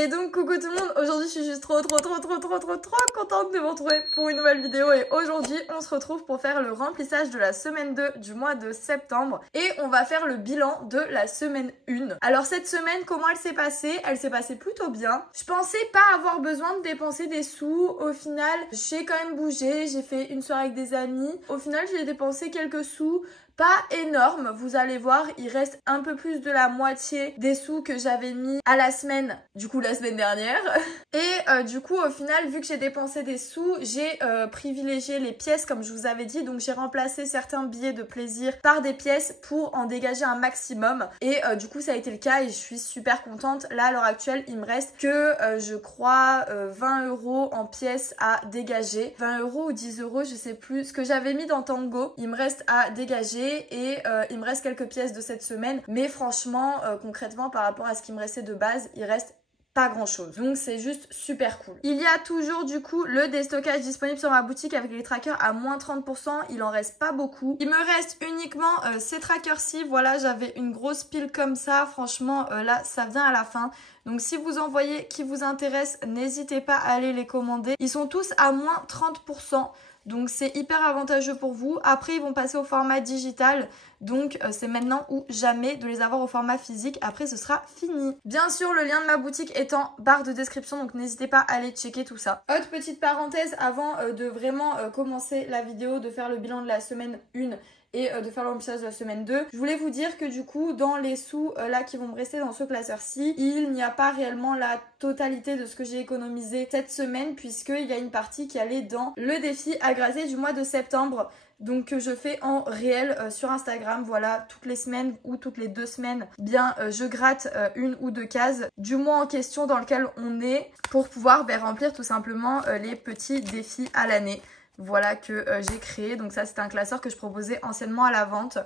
Et donc coucou tout le monde, aujourd'hui je suis juste trop contente de vous retrouver pour une nouvelle vidéo et aujourd'hui on se retrouve pour faire le remplissage de la semaine 2 du mois de septembre et on va faire le bilan de la semaine 1. Alors cette semaine, comment elle s'est passée? Elle s'est passée plutôt bien. Je pensais pas avoir besoin de dépenser des sous, au final j'ai quand même bougé, j'ai fait une soirée avec des amis. Au final j'ai dépensé quelques sous. Pas énorme, vous allez voir, il reste un peu plus de la moitié des sous que j'avais mis à la semaine, du coup la semaine dernière. Et du coup au final, vu que j'ai dépensé des sous, j'ai privilégié les pièces comme je vous avais dit. Donc j'ai remplacé certains billets de plaisir par des pièces pour en dégager un maximum. Et du coup ça a été le cas et je suis super contente. Là à l'heure actuelle, il me reste que je crois 20 € en pièces à dégager. 20 € ou 10 €, je sais plus. Ce que j'avais mis dans Tango, il me reste à dégager. Et il me reste quelques pièces de cette semaine, mais franchement concrètement par rapport à ce qui me restait de base, il reste pas grand chose, donc c'est juste super cool. Il y a toujours du coup le déstockage disponible sur ma boutique avec les trackers à moins 30%, il en reste pas beaucoup. Il me reste uniquement ces trackers-ci, voilà, j'avais une grosse pile comme ça, franchement là ça vient à la fin. Donc si vous en voyez qui vous intéressent, n'hésitez pas à aller les commander. Ils sont tous à moins 30%. Donc c'est hyper avantageux pour vous. Après ils vont passer au format digital. Donc c'est maintenant ou jamais de les avoir au format physique. Après ce sera fini. Bien sûr le lien de ma boutique est en barre de description. Donc n'hésitez pas à aller checker tout ça. Autre petite parenthèse avant de vraiment commencer la vidéo, de faire le bilan de la semaine 1 et de faire le remplissage de la semaine 2. Je voulais vous dire que du coup dans les sous là qui vont me rester dans ce classeur-ci, il n'y a pas réellement la totalité de ce que j'ai économisé cette semaine puisqu'il y a une partie qui allait dans le défi à gratter du mois de septembre. Donc que je fais en réel sur Instagram, voilà, toutes les semaines ou toutes les 2 semaines, bien je gratte une ou deux cases du mois en question dans lequel on est pour pouvoir remplir tout simplement les petits défis à l'année. Voilà que j'ai créé, donc ça c'est un classeur que je proposais anciennement à la vente.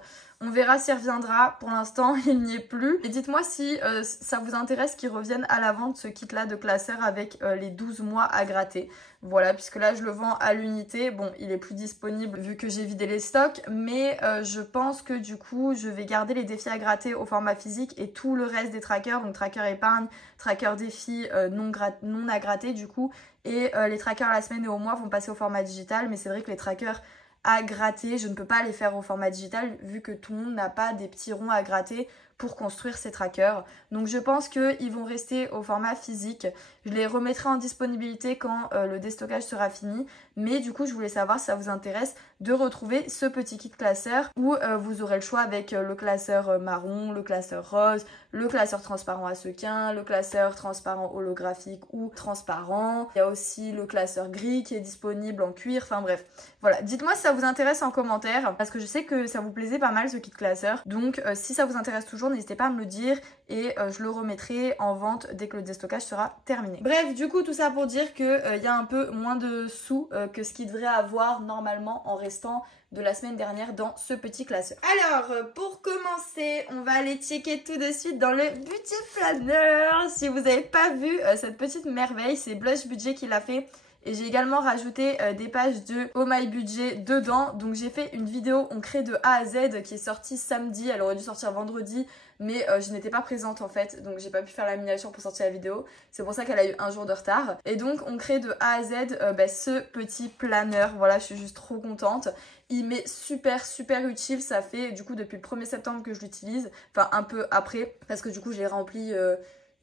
On verra s'il reviendra, pour l'instant il n'y est plus. Et dites-moi si ça vous intéresse qu'il revienne à la vente ce kit là de classeur avec les 12 mois à gratter. Voilà, puisque là je le vends à l'unité, bon il est plus disponible vu que j'ai vidé les stocks, mais je pense que du coup je vais garder les défis à gratter au format physique et tout le reste des trackers, donc tracker épargne, tracker défis non à gratter du coup, et les trackers à la semaine et au mois vont passer au format digital, mais c'est vrai que les trackers à gratter, je ne peux pas les faire au format digital vu que tout le monde n'a pas des petits ronds à gratter pour construire ces trackers. Donc je pense qu'ils vont rester au format physique. Je les remettrai en disponibilité quand le déstockage sera fini. Mais du coup je voulais savoir si ça vous intéresse de retrouver ce petit kit classeur où vous aurez le choix avec le classeur marron, le classeur rose, le classeur transparent à sequins, le classeur transparent holographique ou transparent. Il y a aussi le classeur gris qui est disponible en cuir, enfin bref. Voilà, dites-moi si ça vous intéresse en commentaire parce que je sais que ça vous plaisait pas mal ce kit classeur. Donc si ça vous intéresse toujours, n'hésitez pas à me le dire et je le remettrai en vente dès que le déstockage sera terminé. Bref, du coup tout ça pour dire que y a un peu moins de sous que ce qu'il devrait avoir normalement en restant de la semaine dernière dans ce petit classeur. Alors pour commencer, on va aller checker tout de suite dans le budget planner. Si vous n'avez pas vu cette petite merveille, c'est Blush Budget qui l'a fait. Et j'ai également rajouté des pages de Oh My Budget dedans. Donc j'ai fait une vidéo on crée de A à Z qui est sortie samedi. Elle aurait dû sortir vendredi, mais je n'étais pas présente en fait. Donc j'ai pas pu faire la miniature pour sortir la vidéo. C'est pour ça qu'elle a eu un jour de retard. Et donc on crée de A à Z ce petit planner. Voilà, je suis juste trop contente. Il m'est super utile. Ça fait du coup depuis le 1er septembre que je l'utilise. Enfin un peu après parce que du coup je l'ai rempli...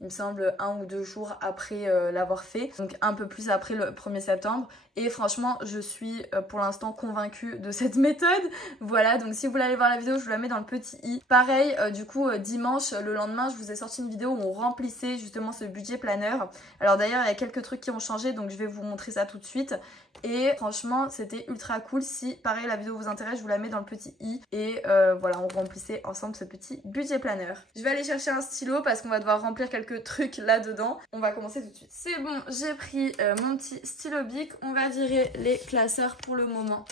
il me semble 1 ou 2 jours après l'avoir fait, donc un peu plus après le 1er septembre. Et franchement, je suis pour l'instant convaincue de cette méthode. Voilà, donc si vous voulez aller voir la vidéo, je vous la mets dans le petit i. Pareil, du coup, dimanche, le lendemain, je vous ai sorti une vidéo où on remplissait justement ce budget planner. Alors d'ailleurs, il y a quelques trucs qui ont changé, donc je vais vous montrer ça tout de suite. Et franchement, c'était ultra cool. Si, pareil, la vidéo vous intéresse, je vous la mets dans le petit i. Et voilà, on remplissait ensemble ce petit budget planner. Je vais aller chercher un stylo parce qu'on va devoir remplir quelques trucs là-dedans. On va commencer tout de suite. C'est bon, j'ai pris mon petit stylo bic. On va virer les classeurs pour le moment.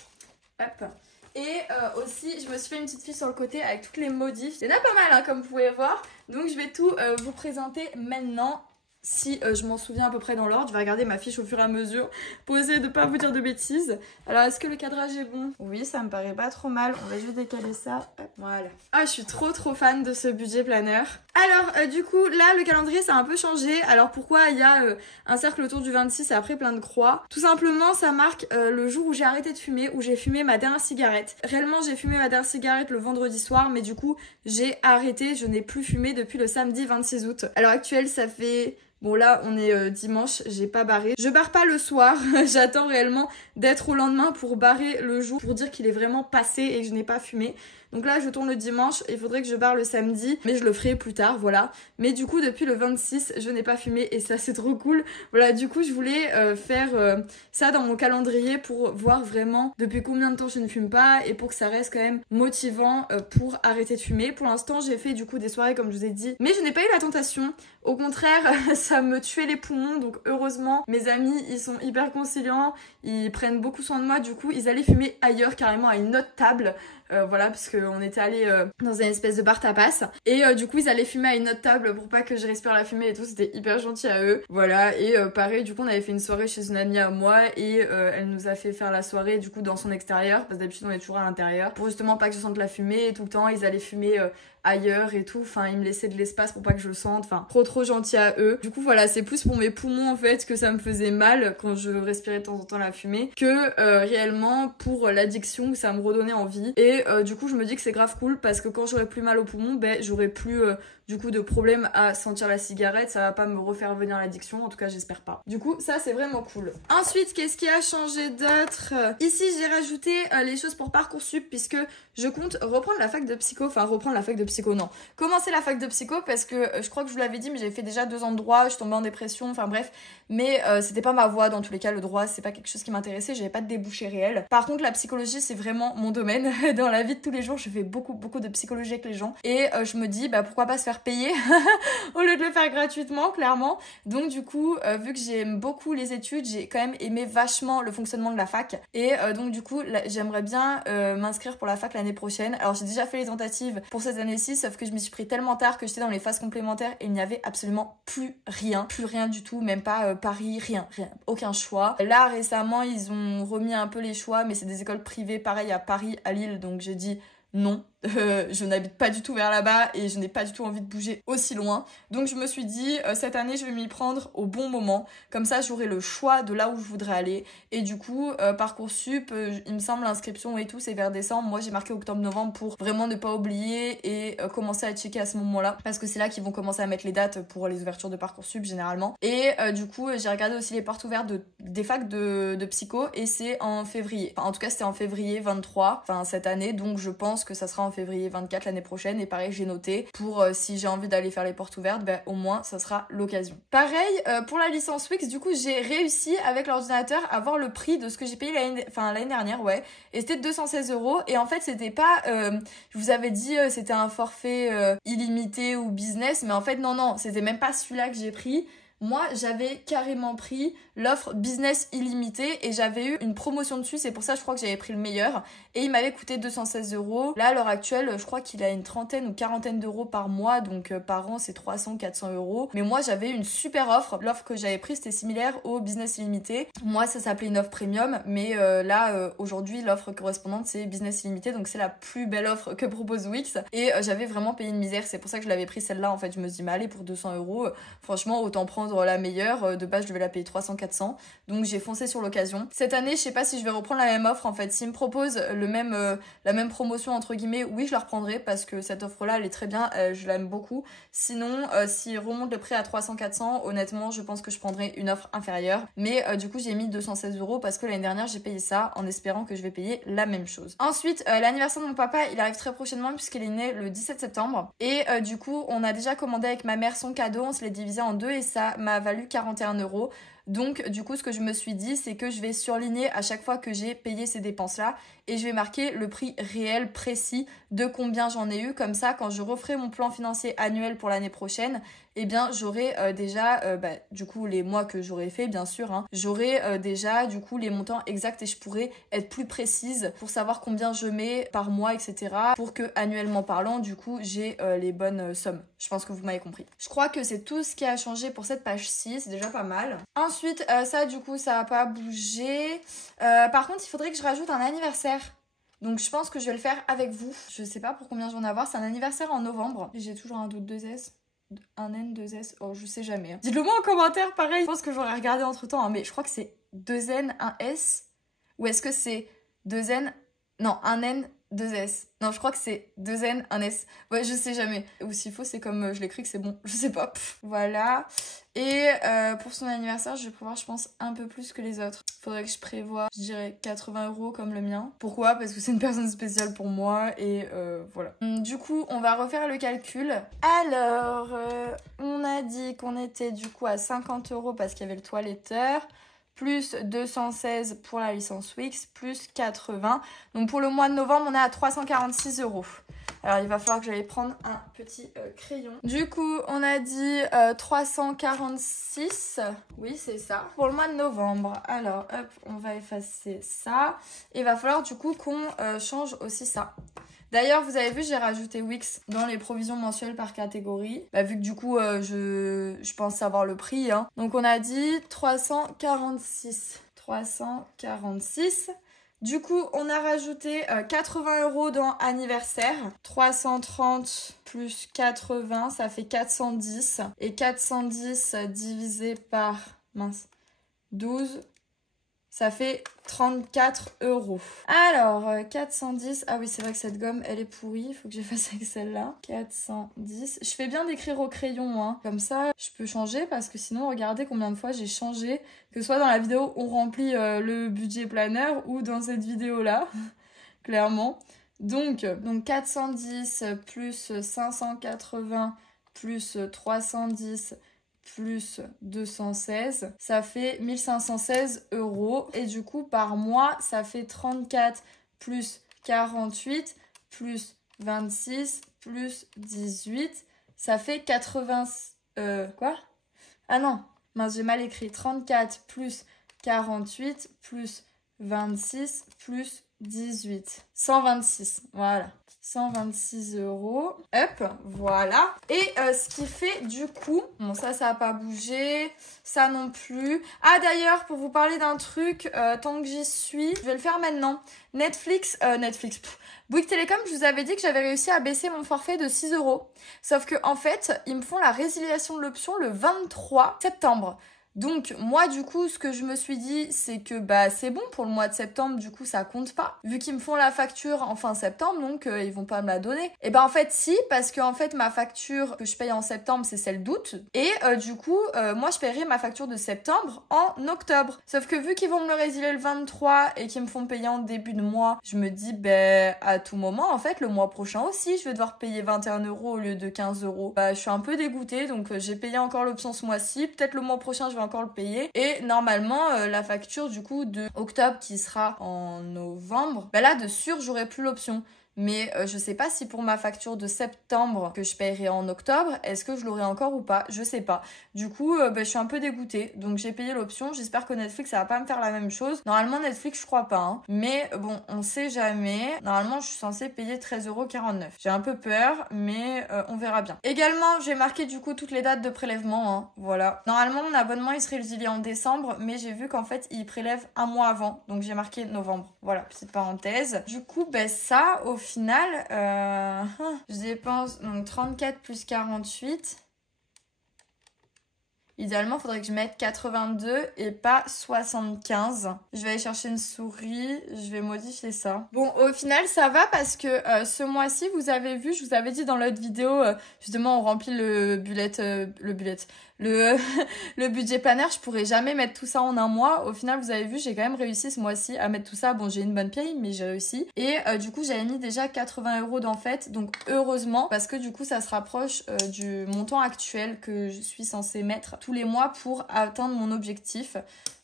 Hop. Et aussi, je me suis fait une petite fiche sur le côté avec toutes les modifs. Il y en a pas mal, hein, comme vous pouvez voir. Donc, je vais tout vous présenter maintenant. si je m'en souviens à peu près dans l'ordre. Je vais regarder ma fiche au fur et à mesure pour essayer de pas vous dire de bêtises. Alors est-ce que le cadrage est bon? Oui, ça me paraît pas trop mal. On va juste décaler ça. Hop, voilà. Ah, je suis trop fan de ce budget planner. Alors du coup là le calendrier ça a un peu changé. Alors pourquoi il y a un cercle autour du 26 et après plein de croix? Tout simplement ça marque le jour où j'ai arrêté de fumer, où j'ai fumé ma dernière cigarette. Réellement j'ai fumé ma dernière cigarette le vendredi soir, mais du coup j'ai arrêté, je n'ai plus fumé depuis le samedi 26 août. À l'heure actuelle ça fait... Bon là on est dimanche, j'ai pas barré. Je barre pas le soir, j'attends réellement d'être au lendemain pour barrer le jour, pour dire qu'il est vraiment passé et que je n'ai pas fumé. Donc là je tourne le dimanche, il faudrait que je barre le samedi, mais je le ferai plus tard, voilà. Mais du coup depuis le 26 je n'ai pas fumé et ça c'est trop cool. Voilà, du coup je voulais faire ça dans mon calendrier pour voir vraiment depuis combien de temps je ne fume pas et pour que ça reste quand même motivant pour arrêter de fumer. Pour l'instant j'ai fait du coup des soirées comme je vous ai dit, mais je n'ai pas eu la tentation. Au contraire ça me tuait les poumons, donc heureusement mes amis ils sont hyper conciliants, ils prennent beaucoup soin de moi, du coup ils allaient fumer ailleurs carrément à une autre table. Voilà, parce qu'on était allé dans une espèce de bar tapas et du coup ils allaient fumer à une autre table pour pas que je respire la fumée et tout, c'était hyper gentil à eux. Voilà, et pareil du coup on avait fait une soirée chez une amie à moi et elle nous a fait faire la soirée du coup dans son extérieur, parce que d'habitude on est toujours à l'intérieur pour justement pas que je sente la fumée, et tout le temps ils allaient fumer ailleurs et tout, enfin ils me laissaient de l'espace pour pas que je le sente, enfin trop gentil à eux. Du coup voilà, c'est plus pour mes poumons en fait que ça me faisait mal quand je respirais de temps en temps la fumée que réellement pour l'addiction, que ça me redonnait envie. Et du coup je me dis que c'est grave cool parce que quand j'aurai plus mal aux poumons, ben j'aurai plus du coup de problème à sentir la cigarette, ça va pas me refaire venir l'addiction, en tout cas j'espère pas. Du coup ça c'est vraiment cool. Ensuite qu'est-ce qui a changé d'autre? Ici j'ai rajouté les choses pour Parcoursup puisque je compte reprendre la fac de psycho, enfin reprendre la fac de psycho non, commencer la fac de psycho parce que je crois que je vous l'avais dit mais j'ai fait déjà 2 ans de droit, je suis tombée en dépression, enfin bref, mais c'était pas ma voie dans tous les cas, le droit c'est pas quelque chose qui m'intéressait, j'avais pas de débouché réel. Par contre la psychologie c'est vraiment mon domaine, dans la vie de tous les jours je fais beaucoup de psychologie avec les gens et je me dis bah pourquoi pas se faire payer au lieu de le faire gratuitement clairement. Donc du coup vu que j'aime beaucoup les études, j'ai quand même aimé vachement le fonctionnement de la fac et donc du coup j'aimerais bien m'inscrire pour la fac l'année prochaine. Alors j'ai déjà fait les tentatives pour cette année-ci, sauf que je m'y suis pris tellement tard que j'étais dans les phases complémentaires et il n'y avait absolument plus rien du tout, même pas Paris, rien, aucun choix. Là récemment ils ont remis un peu les choix, mais c'est des écoles privées pareil à Paris, à Lille, donc j'ai dit non. Je n'habite pas du tout vers là-bas et je n'ai pas du tout envie de bouger aussi loin. Donc je me suis dit, cette année je vais m'y prendre au bon moment. Comme ça j'aurai le choix de là où je voudrais aller. Et du coup, Parcoursup, il me semble l'inscription et tout, c'est vers décembre. Moi j'ai marqué octobre-novembre pour vraiment ne pas oublier et commencer à checker à ce moment-là. Parce que c'est là qu'ils vont commencer à mettre les dates pour les ouvertures de Parcoursup généralement. Et du coup, j'ai regardé aussi les portes ouvertes des facs de psycho et c'est en février. Enfin en tout cas c'était en février 23, enfin cette année. Donc je pense que ça sera en février 24 l'année prochaine et pareil j'ai noté pour si j'ai envie d'aller faire les portes ouvertes, ben au moins ça sera l'occasion. Pareil pour la licence Wix, du coup j'ai réussi avec l'ordinateur à avoir le prix de ce que j'ai payé l'année dernière, ouais, et c'était 216 € et en fait c'était pas je vous avais dit c'était un forfait illimité ou business, mais en fait non c'était même pas celui-là que j'ai pris. Moi, j'avais carrément pris l'offre business illimité et j'avais eu une promotion dessus, c'est pour ça je crois que j'avais pris le meilleur et il m'avait coûté 216 €. Là, à l'heure actuelle, je crois qu'il a une trentaine ou quarantaine d'euros par mois, donc par an c'est 300-400 €. Mais moi, j'avais une super offre. L'offre que j'avais prise, c'était similaire au business illimité. Moi, ça s'appelait une offre premium, mais là, aujourd'hui, l'offre correspondante, c'est business illimité, donc c'est la plus belle offre que propose Wix. Et j'avais vraiment payé une misère, c'est pour ça que je l'avais pris celle-là. En fait, je me suis dit, mais allez, pour 200 €, franchement, autant prendre la meilleure. De base je devais la payer 300-400, donc j'ai foncé sur l'occasion. Cette année je sais pas si je vais reprendre la même offre en fait. S'ils me proposent la même promotion entre guillemets, oui je la reprendrai parce que cette offre là elle est très bien, je l'aime beaucoup. Sinon s'ils remontent le prix à 300-400, honnêtement je pense que je prendrai une offre inférieure, mais du coup j'ai mis 216 € parce que l'année dernière j'ai payé ça en espérant que je vais payer la même chose. Ensuite l'anniversaire de mon papa il arrive très prochainement puisqu'il est né le 17 septembre et du coup on a déjà commandé avec ma mère son cadeau, on se l'est divisé en deux et ça m'a valu 41 €. Donc du coup ce que je me suis dit c'est que je vais surligner à chaque fois que j'ai payé ces dépenses là et je vais marquer le prix réel précis de combien j'en ai eu. Comme ça quand je referai mon plan financier annuel pour l'année prochaine, eh bien j'aurai déjà du coup les mois que j'aurai fait bien sûr, hein, j'aurai déjà du coup les montants exacts et je pourrai être plus précise pour savoir combien je mets par mois, etc. pour que annuellement parlant du coup j'ai les bonnes sommes. Je pense que vous m'avez compris. Je crois que c'est tout ce qui a changé pour cette page-ci, c'est déjà pas mal. Ensuite ça du coup ça a pas bougé. Par contre il faudrait que je rajoute un anniversaire. Donc je pense que je vais le faire avec vous. Je sais pas pour combien je vais en avoir, c'est un anniversaire en novembre. J'ai toujours un doute, 2S. Un N, 2S, oh je sais jamais. Hein. Dites-le moi en commentaire, pareil. Je pense que j'aurais regardé entre temps, hein, mais je crois que c'est 2N, 1S. Ou est-ce que c'est 2N, non, 1N, 2S. Non, je crois que c'est 2N, 1S. Ouais, je sais jamais. Ou s'il faut, c'est comme je l'écris que c'est bon. Je sais pas. Pff, voilà. Et pour son anniversaire, je vais pouvoir, je pense, un peu plus que les autres. Faudrait que je prévoie, je dirais 80 € comme le mien. Pourquoi? Parce que c'est une personne spéciale pour moi et voilà. Du coup, on va refaire le calcul. Alors, on a dit qu'on était du coup à 50 € parce qu'il y avait le toiletteur. Plus 216 pour la licence Wix, plus 80. Donc pour le mois de novembre, on est à 346 €. Alors il va falloir que j'aille prendre un petit crayon. Du coup, on a dit 346. Oui, c'est ça. Pour le mois de novembre. Alors, hop, on va effacer ça. Et il va falloir du coup qu'on change aussi ça. D'ailleurs, vous avez vu, j'ai rajouté Wix dans les provisions mensuelles par catégorie. Vu que du coup, je pense savoir le prix. Hein. Donc, on a dit 346. 346. Du coup, on a rajouté 80 € dans anniversaire. 330 plus 80, ça fait 410. Et 410 divisé par 12... ça fait 34 €. Alors, 410. Ah oui, c'est vrai que cette gomme, elle est pourrie. Il faut que j'efface avec celle-là. 410. Je fais bien d'écrire au crayon, hein. Comme ça, je peux changer parce que sinon, regardez combien de fois j'ai changé. Que ce soit dans la vidéo où on remplit le budget planner ou dans cette vidéo-là. Clairement. Donc 410 plus 580 plus 310 plus 216, ça fait 1516 €. Et du coup, par mois, ça fait 34 plus 48 plus 26 plus 18. Ça fait 80... quoi? Ah non, mince, j'ai mal écrit. 34 plus 48 plus 26 plus 18. 126, voilà. 126 €. Hop, voilà. Et ce qui fait du coup... Bon, ça n'a pas bougé. Ça non plus. Ah, d'ailleurs, pour vous parler d'un truc, tant que j'y suis, je vais le faire maintenant. Netflix... Bouygues Télécom, je vous avais dit que j'avais réussi à baisser mon forfait de 6 €. Sauf que en fait, ils me font la résiliation de l'option le 23 septembre. Donc moi du coup ce que je me suis dit c'est que c'est bon pour le mois de septembre, du coup ça compte pas vu qu'ils me font la facture en fin septembre, donc ils vont pas me la donner. Et en fait si, parce que en fait ma facture que je paye en septembre c'est celle d'août et du coup moi je paierai ma facture de septembre en octobre. Sauf que vu qu'ils vont me le résilier le 23 et qu'ils me font payer en début de mois, je me dis à tout moment en fait le mois prochain aussi je vais devoir payer 21 € au lieu de 15 €. Je suis un peu dégoûtée, donc j'ai payé encore l'option ce mois-ci, peut-être le mois prochain je vais encore le payer et normalement la facture du coup de octobre qui sera en novembre, là de sûr j'aurai plus l'option. Mais je sais pas si pour ma facture de septembre que je paierai en octobre, est-ce que je l'aurai encore ou pas, je sais pas. Du coup, je suis un peu dégoûtée. Donc j'ai payé l'option, j'espère que Netflix ça va pas me faire la même chose. Normalement Netflix je crois pas, hein. Mais bon, on sait jamais. Normalement je suis censée payer 13,49 €. J'ai un peu peur, mais on verra bien. Également, j'ai marqué du coup toutes les dates de prélèvement, hein. Voilà. Normalement mon abonnement il serait résilié en décembre, mais j'ai vu qu'en fait il prélève un mois avant. Donc j'ai marqué novembre. Voilà, petite parenthèse. Du coup, ça au final, je dépense donc 34 plus 48. Idéalement, il faudrait que je mette 82 et pas 75. Je vais aller chercher une souris, je vais modifier ça. Bon, au final, ça va parce que ce mois-ci, vous avez vu, je vous avais dit dans l'autre vidéo, justement, on remplit le budget planner, je pourrais jamais mettre tout ça en un mois. Au final, vous avez vu, j'ai quand même réussi ce mois-ci à mettre tout ça. Bon, j'ai une bonne paye, mais j'ai réussi. Et du coup, j'avais mis déjà 80 € d'en fait. Donc, heureusement, parce que du coup, ça se rapproche du montant actuel que je suis censée mettre tous les mois pour atteindre mon objectif.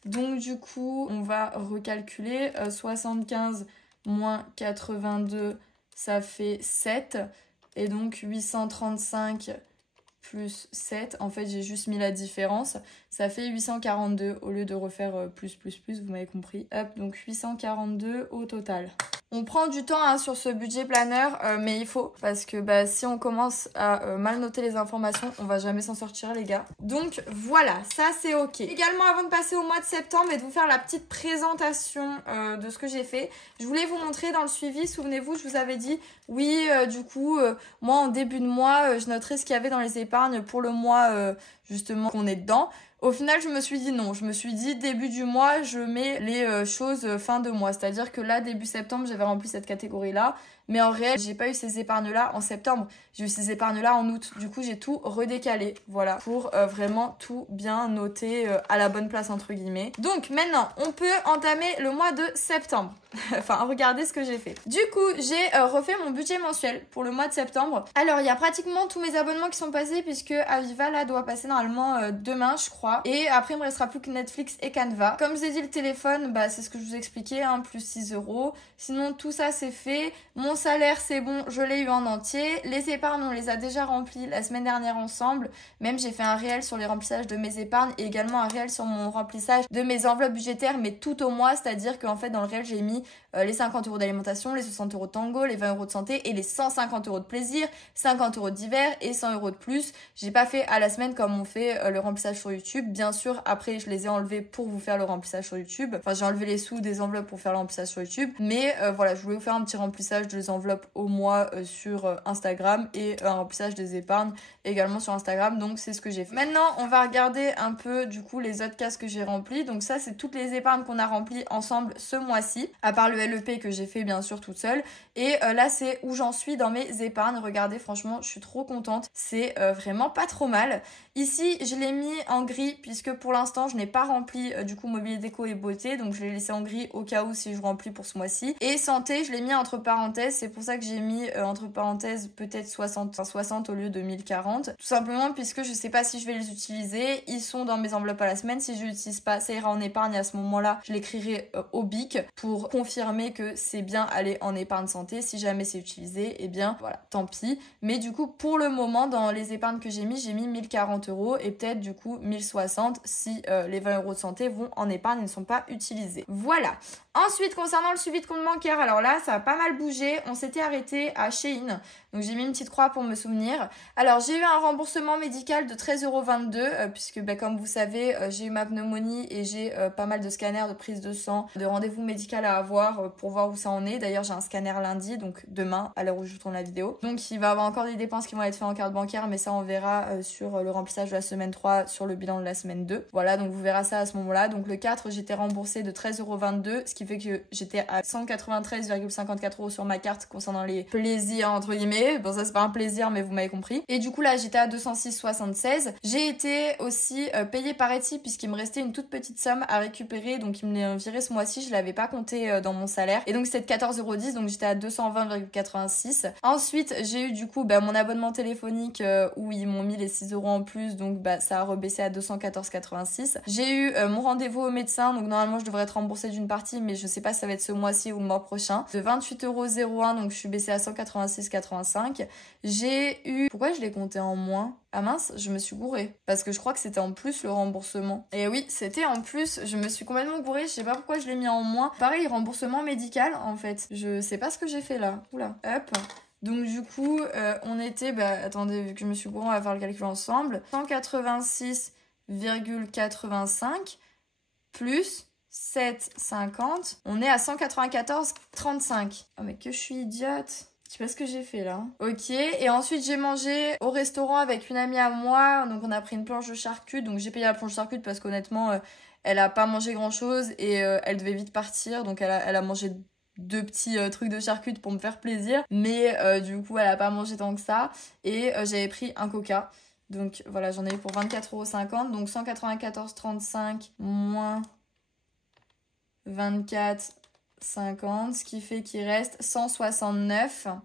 Donc du coup, on va recalculer. 75 moins 82, ça fait 7. Et donc 835 plus 7. En fait, j'ai juste mis la différence. Ça fait 842 au lieu de refaire plus, vous m'avez compris. Hop, donc 842 au total. On prend du temps hein, sur ce budget planeur, mais il faut, parce que bah, si on commence à mal noter les informations, on va jamais s'en sortir les gars. Donc voilà, ça c'est ok. Également, avant de passer au mois de septembre et de vous faire la petite présentation de ce que j'ai fait, je voulais vous montrer dans le suivi, souvenez-vous, je vous avais dit, oui, du coup, moi en début de mois, je noterai ce qu'il y avait dans les épargnes pour le mois justement qu'on est dedans. Au final, je me suis dit non. Je me suis dit début du mois, je mets les choses fin de mois. C'est-à-dire que là, début septembre, j'avais rempli cette catégorie-là. Mais en réel, j'ai pas eu ces épargnes-là en septembre. J'ai eu ces épargnes-là en août. Du coup, j'ai tout redécalé. Voilà. Pour vraiment tout bien noter à la bonne place, entre guillemets. Donc, maintenant, on peut entamer le mois de septembre. Enfin, regardez ce que j'ai fait. Du coup, j'ai refait mon budget mensuel pour le mois de septembre. Alors, il y a pratiquement tous mes abonnements qui sont passés puisque Aviva, là, doit passer normalement demain, je crois. Et après, il me restera plus que Netflix et Canva. Comme je vous ai dit, le téléphone, bah, c'est ce que je vous expliquais, hein, plus 6 €. Sinon, tout ça, c'est fait. Mon salaire, c'est bon, je l'ai eu en entier. Les épargnes, on les a déjà remplies la semaine dernière ensemble. Même, j'ai fait un réel sur les remplissages de mes épargnes et également un réel sur mon remplissage de mes enveloppes budgétaires, mais tout au mois. C'est-à-dire qu'en fait, dans le réel, j'ai mis les 50 € d'alimentation, les 60 € de tango, les 20 € de santé et les 150 € de plaisir, 50 € d'hiver et 100 € de plus. J'ai pas fait à la semaine comme on fait le remplissage sur YouTube. Bien sûr, après, je les ai enlevés pour vous faire le remplissage sur YouTube. Enfin, j'ai enlevé les sous des enveloppes pour faire le remplissage sur YouTube. Mais voilà, je voulais vous faire un petit remplissage des enveloppes au mois sur Instagram et un remplissage des épargnes également sur Instagram. Donc, c'est ce que j'ai fait. Maintenant, on va regarder un peu, du coup, les autres cases que j'ai remplies. Donc, ça, c'est toutes les épargnes qu'on a remplies ensemble ce mois-ci. À part le LEP que j'ai fait, bien sûr, toute seule. Et là, c'est où j'en suis dans mes épargnes. Regardez, franchement, je suis trop contente. C'est vraiment pas trop mal. Ici, je l'ai mis en gris puisque pour l'instant, je n'ai pas rempli du coup mobilier déco et beauté. Donc, je l'ai laissé en gris au cas où si je remplis pour ce mois-ci. Et santé, je l'ai mis entre parenthèses. C'est pour ça que j'ai mis entre parenthèses peut-être 60 au lieu de 1040. Tout simplement puisque je sais pas si je vais les utiliser. Ils sont dans mes enveloppes à la semaine. Si je l'utilise pas, ça ira en épargne. À ce moment-là, je l'écrirai au bic pour confirmer que c'est bien allé en épargne santé. Si jamais c'est utilisé, eh bien voilà, tant pis. Mais du coup, pour le moment, dans les épargnes que j'ai mis 1040 € et peut-être du coup 1060 si les 20 € de santé vont en épargne et ne sont pas utilisés. Voilà. Ensuite, concernant le suivi de compte bancaire, alors là, ça a pas mal bougé. On s'était arrêté à Shein. Donc, j'ai mis une petite croix pour me souvenir. Alors, j'ai eu un remboursement médical de 13,22 € puisque, bah, comme vous savez, j'ai eu ma pneumonie et j'ai pas mal de scanners, de prise de sang, de rendez-vous médical à avoir pour voir où ça en est. D'ailleurs, j'ai un scanner lundi, donc demain, à l'heure où je tourne la vidéo. Donc, il va y avoir encore des dépenses qui vont être faites en carte bancaire, mais ça, on verra sur le remplissage de la semaine 3, sur le bilan de la semaine 2. Voilà, donc vous verrez ça à ce moment-là. Donc, le 4, j'étais remboursée de 13,22 €, ce qui fait que j'étais à 193,54 € sur ma carte concernant les plaisirs, entre guillemets. Bon, ça, c'est pas un plaisir, mais vous m'avez compris. Et du coup, là, j'étais à 206,76 €. J'ai été aussi payée par Etsy, puisqu'il me restait une toute petite somme à récupérer. Donc, il me l'a viré ce mois-ci. Je l'avais pas compté dans mon salaire. Et donc, c'était de 14,10 €. Donc, j'étais à 220,86 €. Ensuite, j'ai eu du coup mon abonnement téléphonique où ils m'ont mis les 6 € en plus. Donc, ça a rebaissé à 214,86 €. J'ai eu mon rendez-vous au médecin. Donc, normalement, je devrais être remboursée d'une partie, mais je sais pas si ça va être ce mois-ci ou le mois prochain. De 28,01 €. Donc, je suis baissée à 186,85 €. J'ai eu... Pourquoi je l'ai compté en moins? Ah mince, je me suis gourée. Parce que je crois que c'était en plus le remboursement. Et oui, c'était en plus. Je me suis complètement gourée. Je sais pas pourquoi je l'ai mis en moins. Pareil, remboursement médical, en fait. Je sais pas ce que j'ai fait là. Oula, hop. Donc du coup, on était... attendez, vu que je me suis gourée, on va faire le calcul ensemble. 186,85 plus 7,50. On est à 194,35. Oh mais que je suis idiote. Je sais pas ce que j'ai fait là. Ok, et ensuite j'ai mangé au restaurant avec une amie à moi. Donc on a pris une planche de charcutes. Donc j'ai payé la planche de charcutes parce qu'honnêtement, elle a pas mangé grand chose et elle devait vite partir. Donc elle a mangé 2 petits trucs de charcutes pour me faire plaisir. Mais du coup, elle a pas mangé tant que ça. Et j'avais pris un coca. Donc voilà, j'en ai eu pour 24,50 €. Donc 194,35 moins 24,50, ce qui fait qu'il reste 169,35.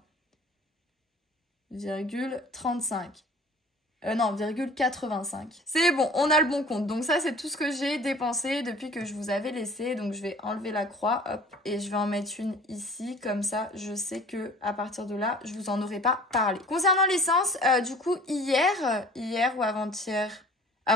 Non, 0,85. C'est bon, on a le bon compte. Donc ça, c'est tout ce que j'ai dépensé depuis que je vous avais laissé. Donc je vais enlever la croix, hop, et je vais en mettre une ici. Comme ça, je sais que à partir de là, je vous en aurai pas parlé. Concernant l'essence, du coup, hier ou avant-hier, je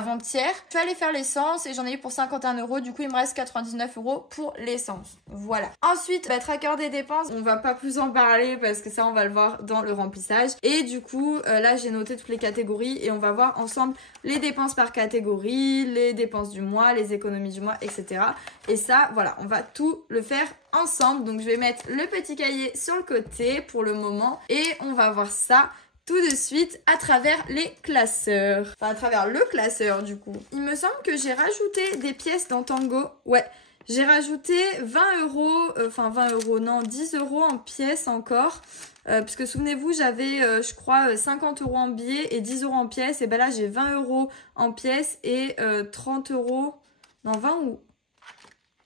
suis allée faire l'essence et j'en ai eu pour 51 €. Du coup, il me reste 99 € pour l'essence. Voilà. Ensuite, tracker des dépenses. On va pas plus en parler parce que ça, on va le voir dans le remplissage. Et du coup, là, j'ai noté toutes les catégories et on va voir ensemble les dépenses par catégorie, les dépenses du mois, les économies du mois, etc. Et ça, voilà, on va tout le faire ensemble. Donc, je vais mettre le petit cahier sur le côté pour le moment et on va voir ça tout de suite à travers les classeurs. Enfin, à travers le classeur, du coup. Il me semble que j'ai rajouté des pièces dans Tango. Ouais, j'ai rajouté 20 €, enfin 20 €, non, 10 € en pièces encore. Puisque souvenez-vous, j'avais, je crois, 50 € en billets et 10 € en pièces. Et ben là, j'ai 20 € en pièces et 30 €. Non, 20 ou...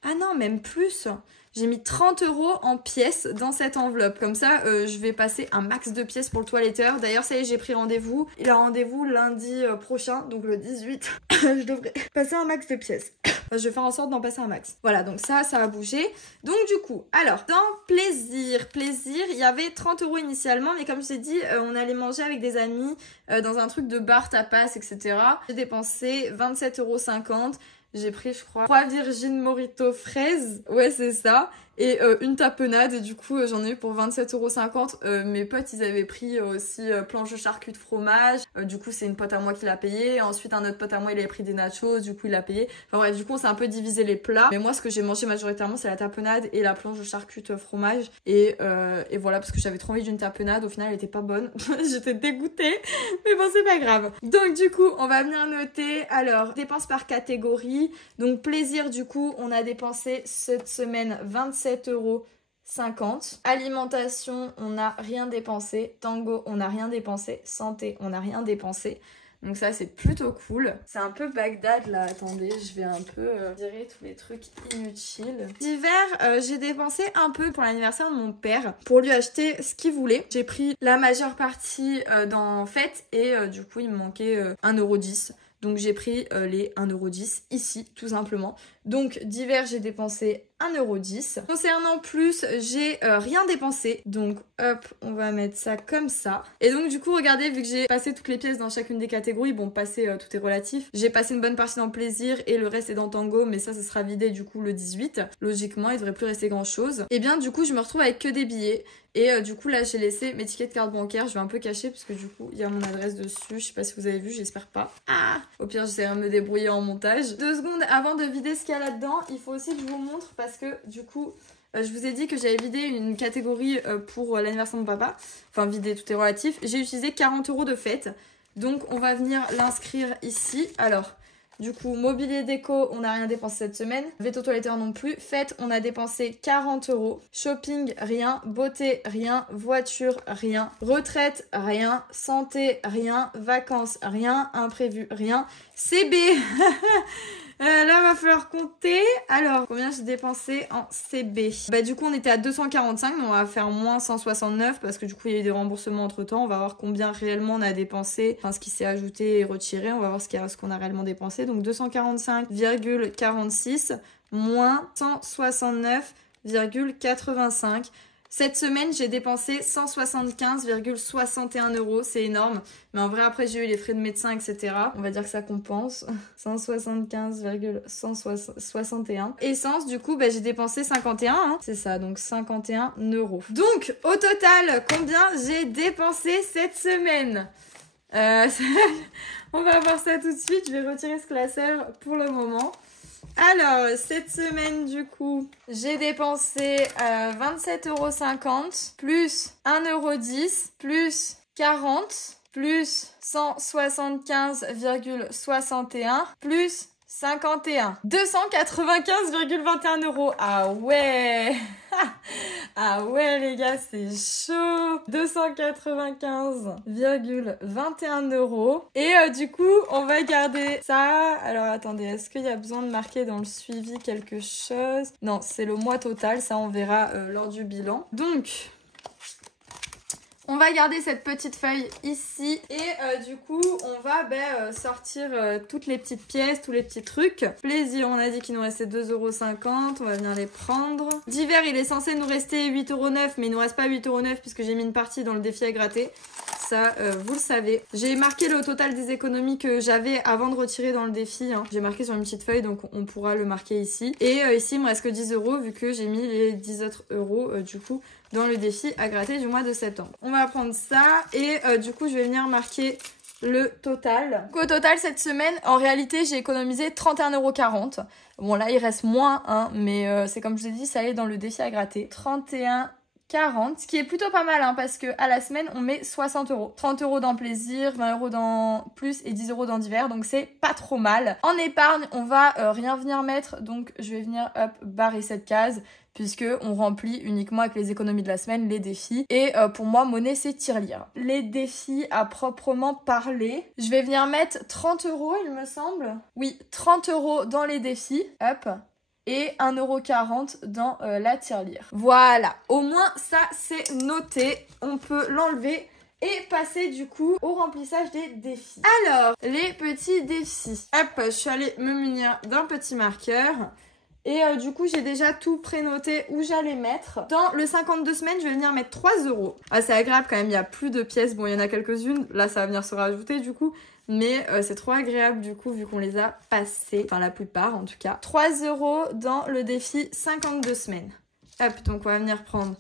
Ah non, même plus. J'ai mis 30 € en pièces dans cette enveloppe. Comme ça, je vais passer un max de pièces pour le toiletteur. D'ailleurs, ça y est, j'ai pris rendez-vous. Il a rendez-vous lundi prochain, donc le 18. Je devrais passer un max de pièces. Je vais faire en sorte d'en passer un max. Voilà, donc ça va bouger. Donc du coup, alors, dans plaisir, il y avait 30 € initialement. Mais comme je t'ai dit, on allait manger avec des amis dans un truc de bar, tapas, etc. J'ai dépensé 27,50 €. J'ai pris, je crois, 3 Virgin Morito fraises. Ouais, c'est ça. Et une tapenade. Et du coup, j'en ai eu pour 27,50 €. Mes potes, ils avaient pris aussi planche de charcuterie de fromage. Du coup, c'est une pote à moi qui l'a payé. Ensuite, un autre pote à moi, il avait pris des nachos. Du coup, il l'a payé. Enfin bref, du coup, on s'est un peu divisé les plats. Mais moi, ce que j'ai mangé majoritairement, c'est la tapenade et la planche de charcuterie fromage. Et voilà, parce que j'avais trop envie d'une tapenade. Au final, elle était pas bonne. J'étais dégoûtée. Mais bon, c'est pas grave. Donc, du coup, on va venir noter. Alors, dépenses par catégorie. Donc, plaisir, du coup, on a dépensé cette semaine 27,50 €. Alimentation, on n'a rien dépensé. Tango, on n'a rien dépensé. Santé, on n'a rien dépensé. Donc ça, c'est plutôt cool. C'est un peu Bagdad, là. Attendez, je vais un peu virer tous les trucs inutiles. D'hiver, j'ai dépensé un peu pour l'anniversaire de mon père. Pour lui acheter ce qu'il voulait. J'ai pris la majeure partie dans Fête. Et du coup, il me manquait 1,10 €. Donc j'ai pris les 1,10 € ici, tout simplement. Donc d'hiver, j'ai dépensé 1,10 €. Concernant plus, j'ai rien dépensé. Donc hop, on va mettre ça comme ça. Et donc du coup, regardez, vu que j'ai passé toutes les pièces dans chacune des catégories, bon, passer, tout est relatif. J'ai passé une bonne partie dans plaisir et le reste est dans Tango, mais ça sera vidé du coup le 18. Logiquement, il devrait plus rester grand chose. Et bien du coup, je me retrouve avec que des billets. Et du coup, là, j'ai laissé mes tickets de carte bancaire. Je vais un peu cacher parce que du coup, il y a mon adresse dessus. Je sais pas si vous avez vu, j'espère pas. Ah! Au pire, j'essaierai de me débrouiller en montage. 2 secondes avant de vider ce qu'il y a là-dedans, il faut aussi que je vous montre parce que du coup, je vous ai dit que j'avais vidé une catégorie pour l'anniversaire de mon papa. Enfin, vidé, tout est relatif. J'ai utilisé 40 € de fête. Donc, on va venir l'inscrire ici. Alors... Du coup, mobilier déco, on n'a rien dépensé cette semaine. Veto toiletteur non plus. Fête, on a dépensé 40 €. Shopping, rien. Beauté, rien. Voiture, rien. Retraite, rien. Santé, rien. Vacances, rien. Imprévu, rien. CB là, va falloir compter. Alors, combien j'ai dépensé en CB? Bah, du coup, on était à 245, mais on va faire moins 169 parce que du coup, il y a eu des remboursements entre temps. On va voir combien réellement on a dépensé, enfin, ce qui s'est ajouté et retiré. On va voir ce qu'on a réellement dépensé. Donc, 245,46 moins 169,85. Cette semaine, j'ai dépensé 175,61 €. C'est énorme. Mais en vrai, après, j'ai eu les frais de médecin, etc. On va dire que ça compense. 175,161. Essence, du coup, j'ai dépensé 51. Hein. C'est ça, donc 51 €. Donc, au total, combien j'ai dépensé cette semaine? On va voir ça tout de suite. Je vais retirer ce classeur pour le moment. Alors, cette semaine, du coup, j'ai dépensé 27,50 € plus 1,10 € plus 40 plus 175,61 plus 51. 295,21 €. Ah ouais. Ah ouais les gars, c'est chaud. 295,21 €. Et du coup, on va garder ça. Alors attendez, est-ce qu'il y a besoin de marquer dans le suivi quelque chose? Non, c'est le mois total, ça on verra lors du bilan. Donc... On va garder cette petite feuille ici et du coup on va sortir toutes les petites pièces, tous les petits trucs. Plaisir, on a dit qu'il nous restait 2,50 €, on va venir les prendre. Divers, il est censé nous rester 8,09 €, mais il nous reste pas 8,09 € puisque j'ai mis une partie dans le défi à gratter. Ça, vous le savez. J'ai marqué le total des économies que j'avais avant de retirer dans le défi. Hein. J'ai marqué sur une petite feuille, donc on pourra le marquer ici. Et ici, il me reste que 10 € vu que j'ai mis les 10 autres euros du coup dans le défi à gratter du mois de septembre. On va prendre ça et du coup, je vais venir marquer le total. Donc, au total, cette semaine, en réalité, j'ai économisé 31,40 €. Bon, là, il reste moins, hein, mais c'est comme je vous ai dit, ça est dans le défi à gratter. 31,40, ce qui est plutôt pas mal, hein, parce que à la semaine, on met 60 €. 30 € dans plaisir, 20 € dans plus et 10 € dans divers, donc c'est pas trop mal. En épargne, on va rien venir mettre, donc je vais venir, hop, barrer cette case, puisque on remplit uniquement avec les économies de la semaine les défis. Et pour moi, monnaie, c'est tirelire. Les défis à proprement parler, je vais venir mettre 30 €, il me semble. Oui, 30 € dans les défis, hop, et 1,40 € dans la tirelire. Voilà, au moins ça c'est noté, on peut l'enlever et passer du coup au remplissage des défis. Alors, les petits défis. Hop, je suis allée me munir d'un petit marqueur. Et du coup, j'ai déjà tout prénoté où j'allais mettre. Dans le 52 semaines, je vais venir mettre 3 €. Ah, c'est agréable quand même, il y a plus de pièces. Bon, il y en a quelques-unes. Là, ça va venir se rajouter du coup. Mais c'est trop agréable du coup, vu qu'on les a passées. Enfin, la plupart en tout cas. 3 € dans le défi 52 semaines. Hop, donc on va venir prendre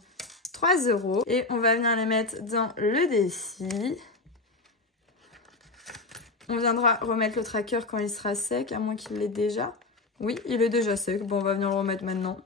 3 €. Et on va venir les mettre dans le défi. On viendra remettre le tracker quand il sera sec, à moins qu'il l'ait déjà. Oui, il est déjà sec. Bon, on va venir le remettre maintenant.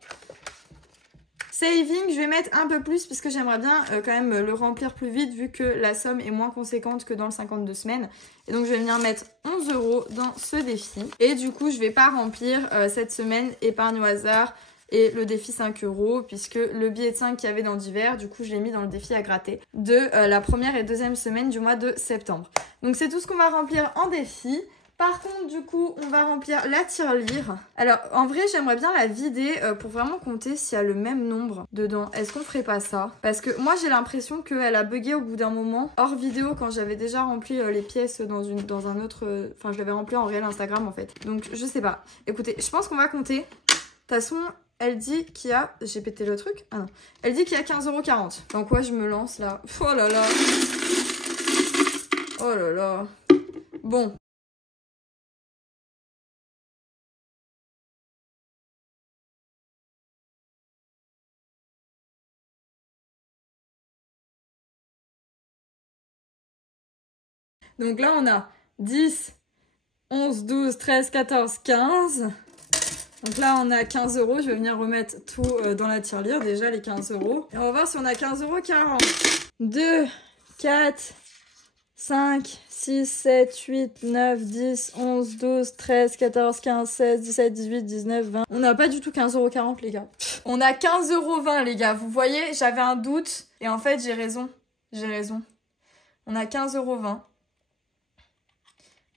Saving, je vais mettre un peu plus puisque j'aimerais bien quand même le remplir plus vite vu que la somme est moins conséquente que dans le 52 semaines. Et donc, je vais venir mettre 11 € dans ce défi. Et du coup, je vais pas remplir cette semaine épargne au hasard et le défi 5 € puisque le billet de 5 qu'il y avait dans divers, du coup, je l'ai mis dans le défi à gratter de la première et deuxième semaine du mois de septembre. Donc, c'est tout ce qu'on va remplir en défi. Par contre, du coup, on va remplir la tirelire. Alors, en vrai, j'aimerais bien la vider pour vraiment compter s'il y a le même nombre dedans. Est-ce qu'on ferait pas ça? Parce que moi, j'ai l'impression qu'elle a bugué au bout d'un moment. Hors vidéo, quand j'avais déjà rempli les pièces dans un autre... Enfin, je l'avais rempli en réel Instagram, en fait. Donc, je sais pas. Écoutez, je pense qu'on va compter. De toute façon, elle dit qu'il y a... J'ai pété le truc? Ah non. Elle dit qu'il y a 15,40 €. Donc, ouais, je me lance, là. Oh là là. Oh là là. Bon. Donc là, on a 10, 11, 12, 13, 14, 15. Donc là, on a 15 €. Je vais venir remettre tout dans la tirelire, déjà les 15 €. Et on va voir si on a 15,40 €. 2, 4, 5, 6, 7, 8, 9, 10, 11, 12, 13, 14, 15, 16, 17, 18, 19, 20. On n'a pas du tout 15,40 € les gars. On a 15,20 € les gars. Vous voyez, j'avais un doute. Et en fait, j'ai raison. J'ai raison. On a 15,20 €.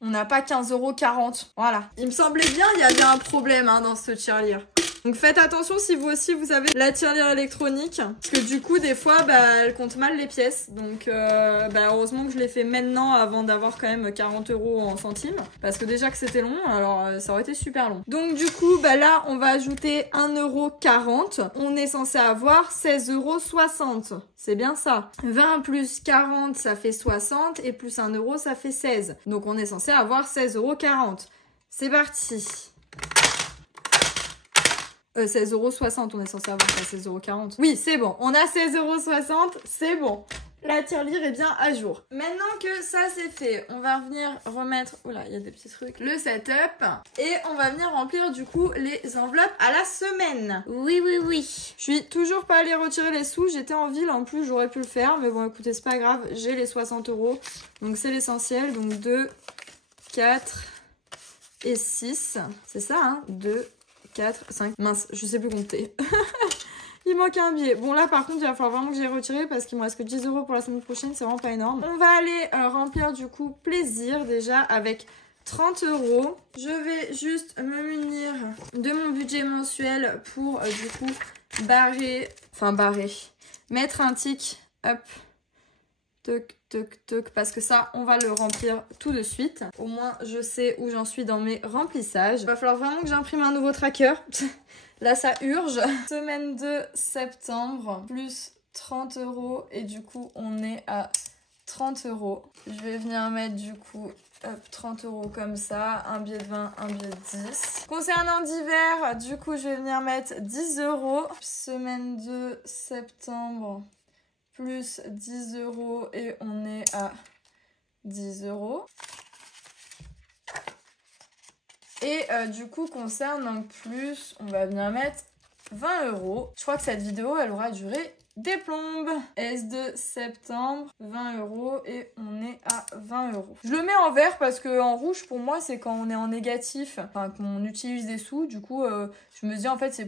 On n'a pas 15,40 €. Voilà. Il me semblait bien, il y avait un problème dans ce tirelire. Donc faites attention si vous aussi vous avez la tirelire électronique. Parce que du coup, des fois, elle compte mal les pièces. Donc heureusement que je l'ai fait maintenant avant d'avoir quand même 40 € en centimes. Parce que déjà que c'était long, alors ça aurait été super long. Donc du coup, là, on va ajouter 1,40 €. On est censé avoir 16,60 €. C'est bien ça. 20 plus 40, ça fait 60. Et plus 1 €, ça fait 16. Donc on est censé avoir 16,40 €. C'est parti. 16,60 €, on est censé avoir, pas 16,40 €. Oui, c'est bon. On a 16,60 €, c'est bon. La tirelire est bien à jour. Maintenant que ça c'est fait, on va revenir remettre... Oula, il y a des petits trucs. Le setup. Et on va venir remplir du coup les enveloppes à la semaine. Oui, oui, oui. Je suis toujours pas allée retirer les sous. J'étais en ville en plus, j'aurais pu le faire. Mais bon, écoutez, c'est pas grave. J'ai les 60 €. Donc c'est l'essentiel. Donc 2, 4 et 6. C'est ça, hein? 2, 4, 5, mince, je sais plus compter. Il manque un billet. Bon là par contre il va falloir vraiment que j'aille retirer parce qu'il me reste que 10 € pour la semaine prochaine, c'est vraiment pas énorme. On va aller remplir du coup plaisir déjà avec 30 €. Je vais juste me munir de mon budget mensuel pour du coup barrer, mettre un tic, hop, Toc, toc, toc, parce que ça, on va le remplir tout de suite. Au moins, je sais où j'en suis dans mes remplissages. Il va falloir vraiment que j'imprime un nouveau tracker. Là, ça urge. Semaine de septembre, plus 30 € et du coup, on est à 30 €. Je vais venir mettre du coup... Hop, 30 € comme ça, un billet de 20, un billet de 10. Concernant d'hiver, du coup, je vais venir mettre 10 €. Semaine de septembre, plus 10 € et on est à 10 €. Et du coup, concernant plus, on va venir mettre 20 €. Je crois que cette vidéo, elle aura duré des plombes. S de septembre, 20 € et on est à 20 €. Je le mets en vert parce que en rouge, pour moi, c'est quand on est en négatif, enfin qu'on utilise des sous. Du coup, je me dis en fait, c'est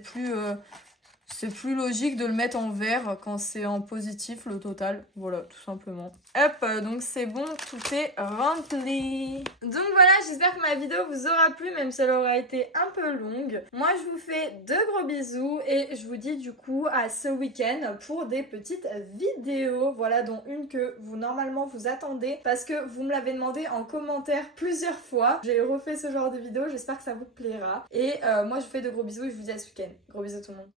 plus logique de le mettre en vert quand c'est en positif le total. Voilà, tout simplement. Hop, donc c'est bon, tout est rempli. Donc voilà, j'espère que ma vidéo vous aura plu, même si elle aura été un peu longue. Moi, je vous fais de gros bisous et je vous dis du coup à ce week-end pour des petites vidéos. Voilà, dont une que vous normalement vous attendez parce que vous me l'avez demandé en commentaire plusieurs fois. J'ai refait ce genre de vidéo, j'espère que ça vous plaira. Et moi, je vous fais de gros bisous et je vous dis à ce week-end. Gros bisous tout le monde.